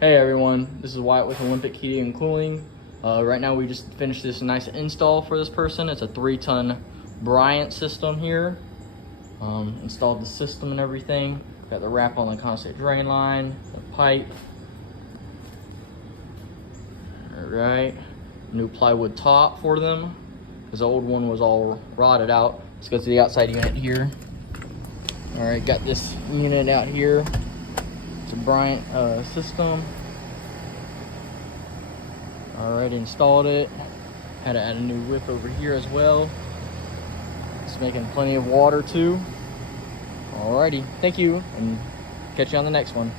Hey everyone, this is Wyatt with Olympic Heating and Cooling. Right now we just finished this nice install for this person. It's a 3-ton Bryant system here. Installed the system and everything. Got the wrap on the constant drain line, the pipe. Alright, new plywood top for them, because the old one was all rotted out. Let's go to the outside unit here. Alright, got this unit out here. It's a Bryant system. Already installed it. Had to add a new whip over here as well. It's making plenty of water too. Alrighty, thank you, and catch you on the next one.